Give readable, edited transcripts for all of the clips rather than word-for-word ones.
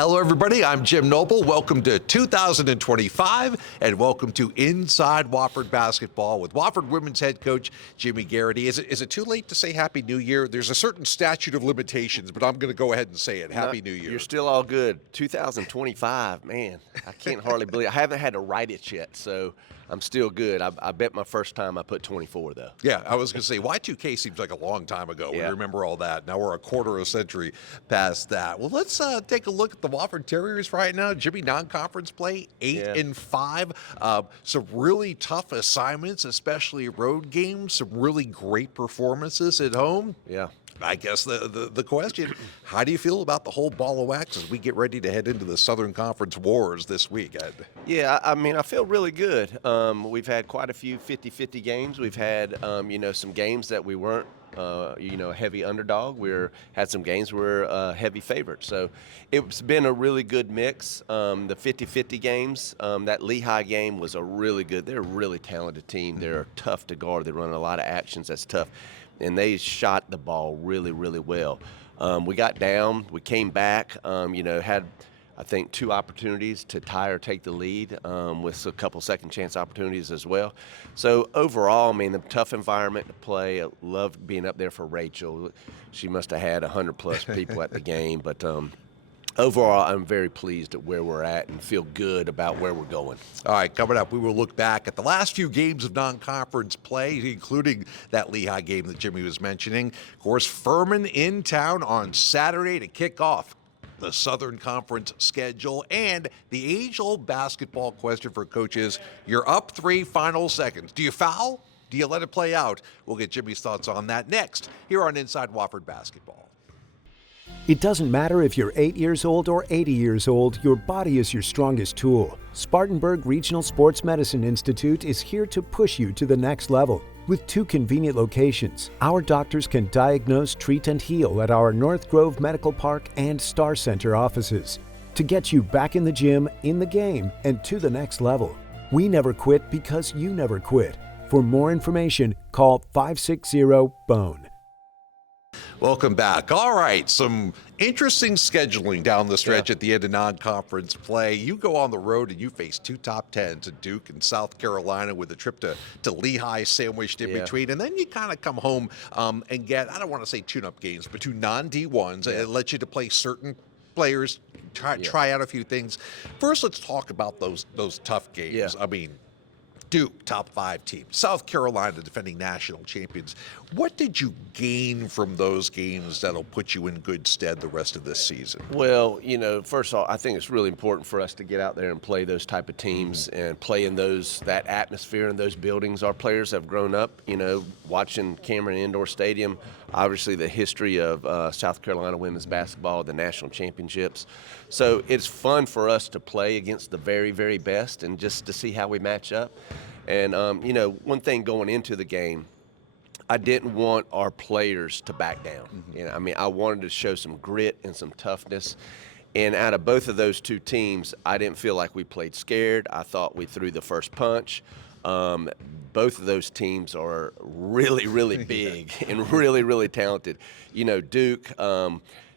Hello, everybody. I'm Jim Noble. Welcome to 2025, and welcome to Inside Wofford Basketball with Wofford women's head coach Jimmy Garrity. Is it too late to say Happy New Year? There's a certain statute of limitations, but I'm going to go ahead and say it. Happy New Year. You're still all good. 2025, man. I can't hardly believe I haven't had to write it yet, so I'm still good. I bet my first time I put 24, though. Yeah, I was going to say, Y2K seems like a long time ago. Yeah. We remember all that. Now we're a quarter of a century past that. Well, let's take a look at the Wofford Terriers right now. Jimmy, non-conference play, 8-5. Some really tough assignments, especially road games. Some really great performances at home. Yeah. I guess the question, how do you feel about the whole ball of wax as we get ready to head into the Southern Conference Wars this weekend? Yeah, I mean, I feel really good. We've had quite a few 50-50 games. We've had, some games that we weren't, a heavy underdog. Had some games where we're heavy favorite. So it's been a really good mix. The 50-50 games, that Lehigh game was they're a really talented team. They're tough to guard. They run a lot of actions. That's tough. And they shot the ball really, really well. We got down. We came back, had, I think, 2 opportunities to tie or take the lead with a couple second chance opportunities as well. So overall, I mean, the tough environment to play. I loved being up there for Rachel. She must have had 100-plus people at the game. But overall, I'm very pleased at where we're at and feel good about where we're going. All right, coming up, we will look back at the last few games of non-conference play, including that Lehigh game that Jimmy was mentioning. Of course, Furman in town on Saturday to kick off the Southern Conference schedule. And the age-old basketball question for coaches, you're up 3 final seconds. Do you foul? Do you let it play out? We'll get Jimmy's thoughts on that next here on Inside Wofford Basketball. It doesn't matter if you're 8 years old or 80 years old, your body is your strongest tool. Spartanburg Regional Sports Medicine Institute is here to push you to the next level. With 2 convenient locations, our doctors can diagnose, treat, and heal at our North Grove Medical Park and Star Center offices to get you back in the gym, in the game, and to the next level. We never quit because you never quit. For more information, call 560-BONE. Welcome back. All right, some interesting scheduling down the stretch at the end of non-conference play. You go on the road and you face 2 top 10s at Duke and South Carolina with a trip to Lehigh sandwiched in between. And then you kind of come home and get, I don't want to say tune-up games, but 2 non-D1s. It lets you to play certain players, try out a few things. First, let's talk about those tough games. Yeah. I mean, Duke, top 5 team. South Carolina, defending national champions. What did you gain from those games that'll put you in good stead the rest of this season? Well, first of all, I think it's really important for us to get out there and play those type of teams and play in that atmosphere in those buildings. Our players have grown up, watching Cameron Indoor Stadium, obviously the history of South Carolina women's basketball, the national championships. So it's fun for us to play against the very, very best and just to see how we match up. And, one thing going into the game, I didn't want our players to back down. I wanted to show some grit and some toughness. And out of both of those 2 teams, I didn't feel like we played scared. I thought we threw the first punch. Both of those teams are really, really big and really, really talented. Duke,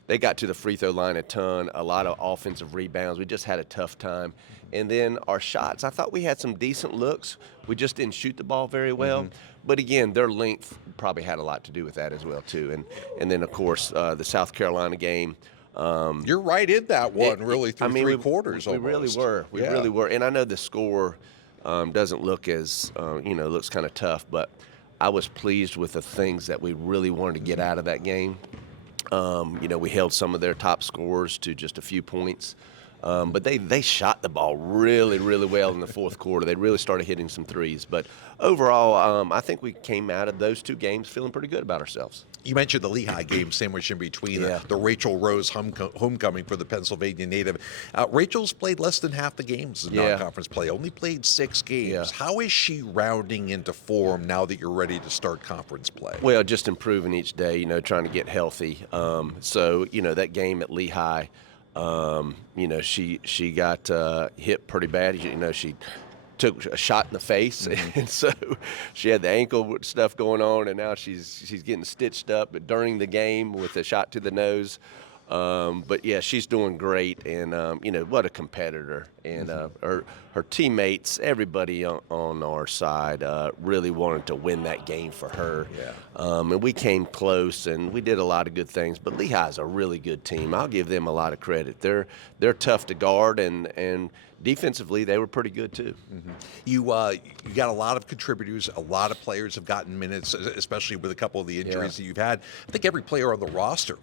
they got to the free throw line a ton, a lot of offensive rebounds. We just had a tough time. And then our shots, I thought we had some decent looks. We just didn't shoot the ball very well. But again, their length probably had a lot to do with that as well, too. And then, of course, the South Carolina game. You're right in that one, really, through 3 quarters almost. We really were. We really were. And I know the score doesn't look as, looks kind of tough. But I was pleased with the things that we really wanted to get out of that game. We held some of their top scorers to just a few points. But they shot the ball really, really well in the fourth quarter. They really started hitting some threes. But overall, I think we came out of those 2 games feeling pretty good about ourselves. You mentioned the Lehigh game sandwiched in between the Rachel Rose homecoming for the Pennsylvania native. Rachel's played less than half the games in non-conference play, only played 6 games. Yeah. How is she rounding into form now that you're ready to start conference play? Well, just improving each day, trying to get healthy. So, that game at Lehigh, she got hit pretty bad. She took a shot in the face, and so she had the ankle stuff going on, and now she's getting stitched up during the game with a shot to the nose. But yeah, she's doing great, and what a competitor. And her teammates, everybody on our side, really wanted to win that game for her. Yeah. And we came close, and we did a lot of good things. But Lehigh's a really good team. I'll give them a lot of credit. They're tough to guard, and defensively they were pretty good too. You got a lot of contributors. A lot of players have gotten minutes, especially with a couple of the injuries that you've had. I think every player on the roster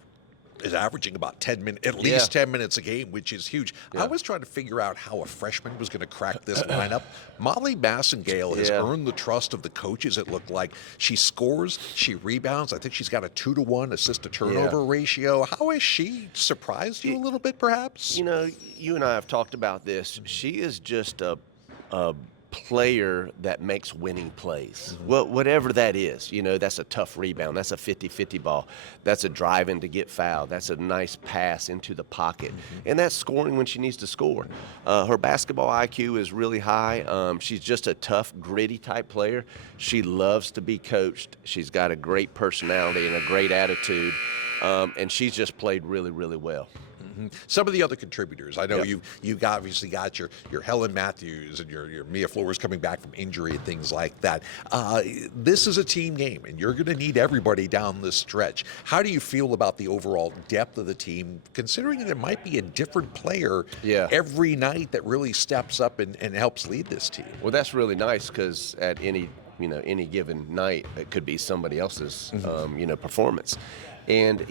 is averaging about 10 minutes, at least 10 minutes a game, which is huge. I was trying to figure out how a freshman was going to crack this lineup. Molly Massengale has earned the trust of the coaches, it looked like. She scores, she rebounds. I think she's got a 2-to-1 assist-to-turnover ratio. How has she surprised you a little bit, perhaps? You know, you and I have talked about this. She is just a player that makes winning plays. Well, whatever that is, that's a tough rebound. That's a 50-50 ball. That's a driving to get fouled. That's a nice pass into the pocket. And that's scoring when she needs to score. Her basketball IQ is really high. She's just a tough, gritty type player. She loves to be coached. She's got a great personality and a great attitude. And she's just played really, really well. Some of the other contributors, I know you've obviously got your Helen Matthews and your Mia Flores coming back from injury and things like that. This is a team game, and you're going to need everybody down this stretch. How do you feel about the overall depth of the team, considering that it might be a different player every night that really steps up and helps lead this team? Well, that's really nice, because at any given night, it could be somebody else's performance. And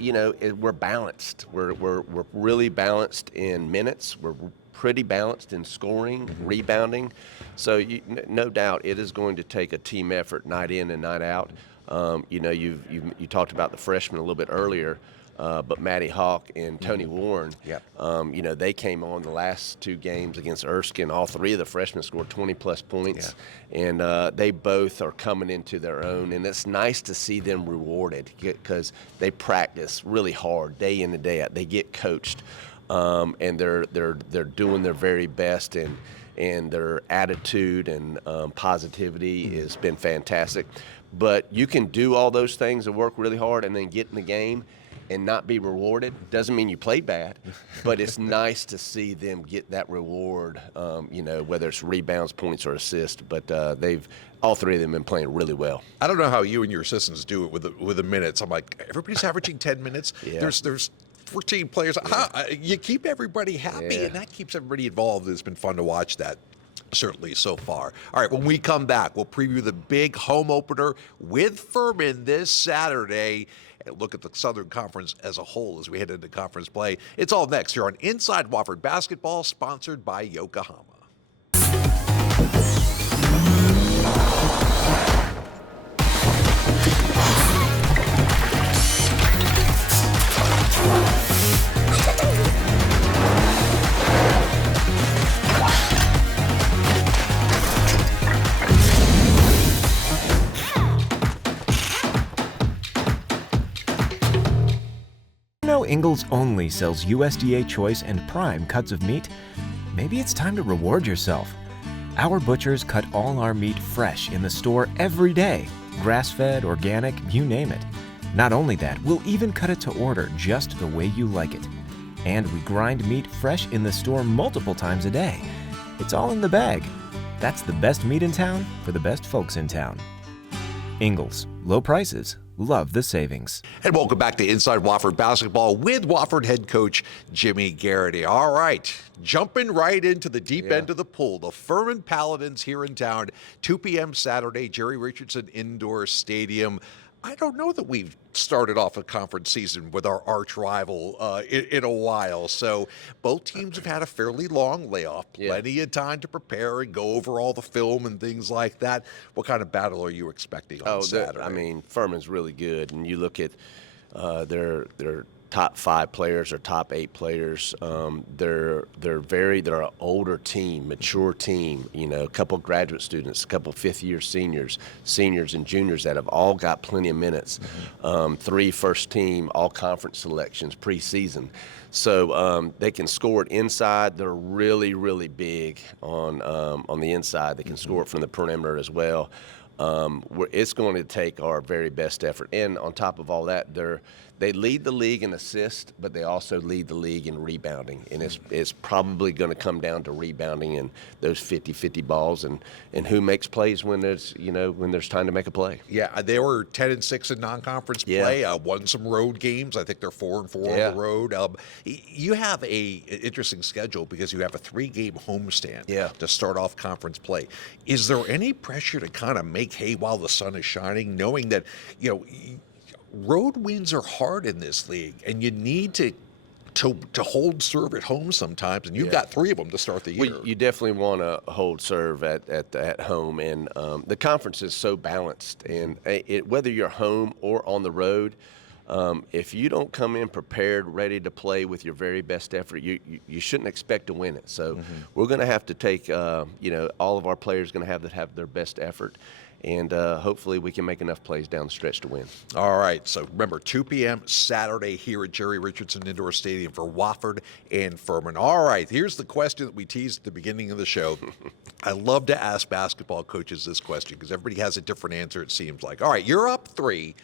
we're balanced. We're really balanced in minutes. We're pretty balanced in scoring, rebounding. So no doubt it is going to take a team effort night in and night out. You talked about the freshmen a little bit earlier. But Maddie Hawk and Tony Warren, they came on the last 2 games against Erskine. All 3 of the freshmen scored 20-plus points, and they both are coming into their own. And it's nice to see them rewarded, because they practice really hard day in and day out. They get coached, and they're doing their very best, and their attitude and positivity has been fantastic. But you can do all those things and work really hard, and then get in the game and not be rewarded. Doesn't mean you played bad, but it's nice to see them get that reward, whether it's rebounds, points, or assists. But all 3 of them have been playing really well. I don't know how you and your assistants do it with the minutes. I'm like, everybody's averaging 10 minutes. There's 14 players. You keep everybody happy, and that keeps everybody involved. It's been fun to watch that. Certainly so far. All right, when we come back, we'll preview the big home opener with Furman this Saturday and look at the Southern Conference as a whole as we head into conference play. It's all next here on Inside Wofford Basketball, sponsored by Yokohama. Ingalls only sells USDA choice and prime cuts of meat. Maybe it's time to reward yourself. Our butchers cut all our meat fresh in the store every day. Grass-fed, organic, you name it. Not only that, we'll even cut it to order just the way you like it. And we grind meat fresh in the store multiple times a day. It's all in the bag. That's the best meat in town for the best folks in town. Ingalls, low prices. Love the savings. And welcome back to Inside Wofford Basketball with Wofford head coach Jimmy Garrity. All right, jumping right into the deep end of the pool. The Furman Paladins here in town, 2 p.m. Saturday, Jerry Richardson Indoor Stadium. I don't know that we've started off a conference season with our arch rival in a while. So both teams have had a fairly long layoff, plenty of time to prepare and go over all the film and things like that. What kind of battle are you expecting on Saturday? Furman's really good, and you look at their top 5 players or top 8 players. They're an older team, mature team. A couple graduate students, a couple fifth-year seniors and juniors that have all got plenty of minutes. 3 first-team all-conference selections preseason. So they can score it inside. They're really, really big on the inside. They can score it from the perimeter as well. It's going to take our very best effort. And on top of all that, they lead the league in assists, but they also lead the league in rebounding. And it's probably going to come down to rebounding and those 50-50 balls and who makes plays when there's, when there's time to make a play. Yeah, they were 10-6 in non-conference play. Won some road games. I think they're 4-4 on the road. You have an interesting schedule because you have a 3-game homestand to start off conference play. Is there any pressure to kind of make hay while the sun is shining, knowing that road wins are hard in this league, and you need to hold serve at home sometimes, and you've got 3 of them to start the year. Well, you definitely want to hold serve at home, and the conference is so balanced, and whether you're home or on the road, if you don't come in prepared, ready to play with your very best effort, you shouldn't expect to win it. So we're going to have to take, all of our players going to have their best effort. And hopefully we can make enough plays down the stretch to win. All right, so remember, 2 p.m. Saturday here at Jerry Richardson Indoor Stadium for Wofford and Furman. All right, here's the question that we teased at the beginning of the show. I love to ask basketball coaches this question because everybody has a different answer, it seems like. All right, you're up 3.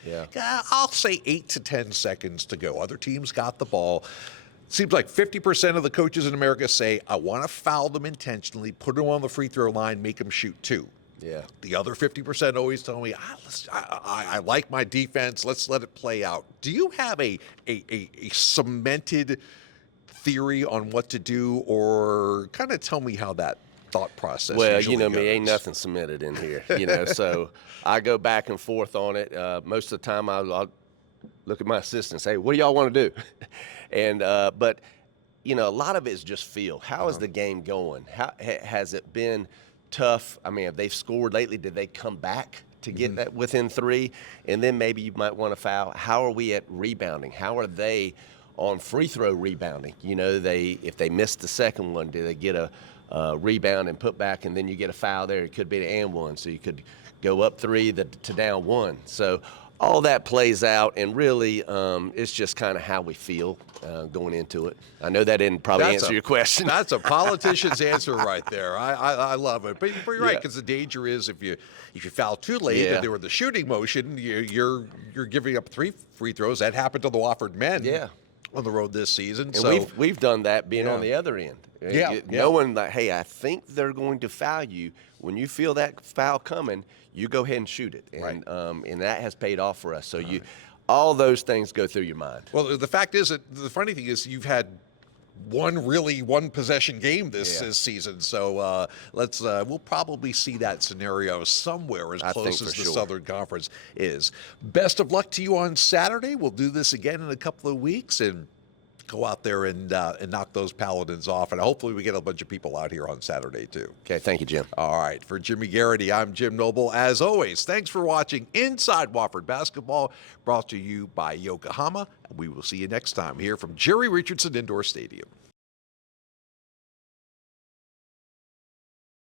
I'll say 8 to 10 seconds to go. Other teams got the ball. Seems like 50% of the coaches in America say, I want to foul them intentionally, put them on the free throw line, make them shoot 2. The other 50% always tell me, I like my defense. Let's let it play out. Do you have a cemented theory on what to do, or kind of tell me how that thought process usually goes? Me, ain't nothing cemented in here, so I go back and forth on it. Most of the time I'll look at my assistant and say, what do y'all want to do? And but a lot of it is just feel. How is the game going? How has it been tough? I mean, if they've scored lately, did they come back to get that within 3? And then maybe you might want to foul. How are we at rebounding? How are they on free throw rebounding? If they missed the second one, do they get a rebound and put back, and then you get a foul there? It could be the and one, so you could go up 3 to down 1. So all that plays out, and really it's just kind of how we feel going into it. I know that didn't probably answer your question. That's a politician's answer right there. I love it. But you're right, because the danger is if you foul too late and they were in the shooting motion, you're giving up 3 free throws. That happened to the Wofford men on the road this season. And so we've done that being on the other end. Knowing that, hey, I think they're going to foul you. When you feel that foul coming, you go ahead and shoot it. And that has paid off for us. So all those things go through your mind. Well, the fact is that the funny thing is you've had one possession game this season. So we'll probably see that scenario somewhere as close as the Southern Conference is. Best of luck to you on Saturday. We'll do this again in a couple of weeks and go out there and knock those Paladins off. And hopefully we get a bunch of people out here on Saturday too. Okay, thank you, Jim. All right, for Jimmy Garrity, I'm Jim Noble. As always, thanks for watching Inside Wofford Basketball, brought to you by Yokohama. We will see you next time here from Jerry Richardson Indoor Stadium.